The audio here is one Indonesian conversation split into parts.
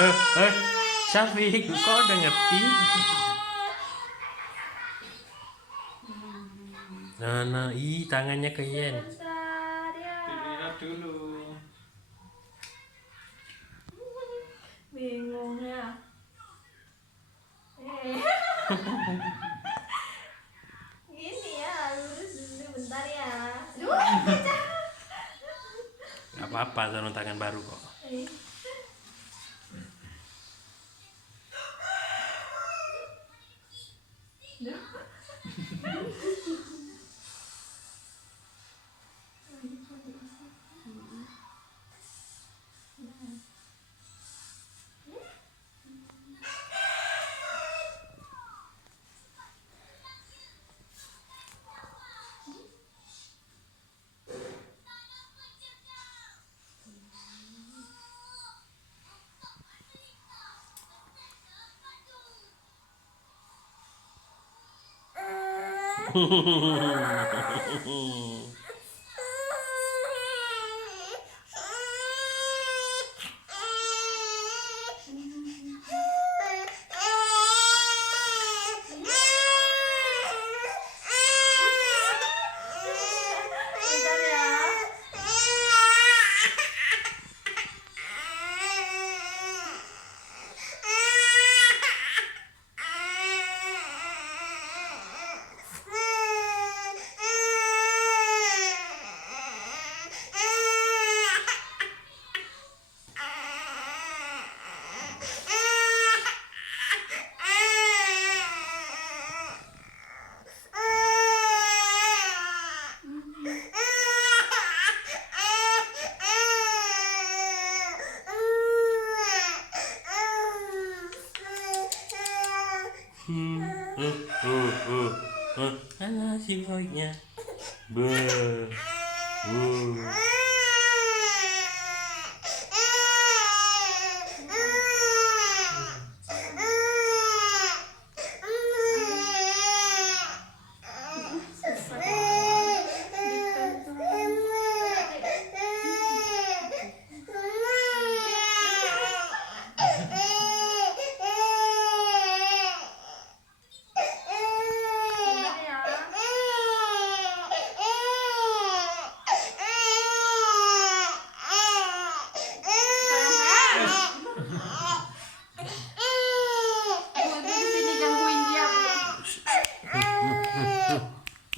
Eh, Syafiq, kok udah ngerti? Nah, tangannya ke Yen. Dilihat dulu. Bingung ya. Gini ya, lurus dulu bentar ya. Aduh, Gak apa-apa, sarung tangan baru kok. bentar ya. Mana si Boynya?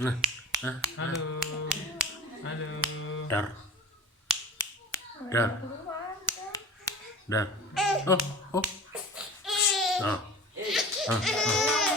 Nah, Halo. Halo. dar. Oh. Ah, ah.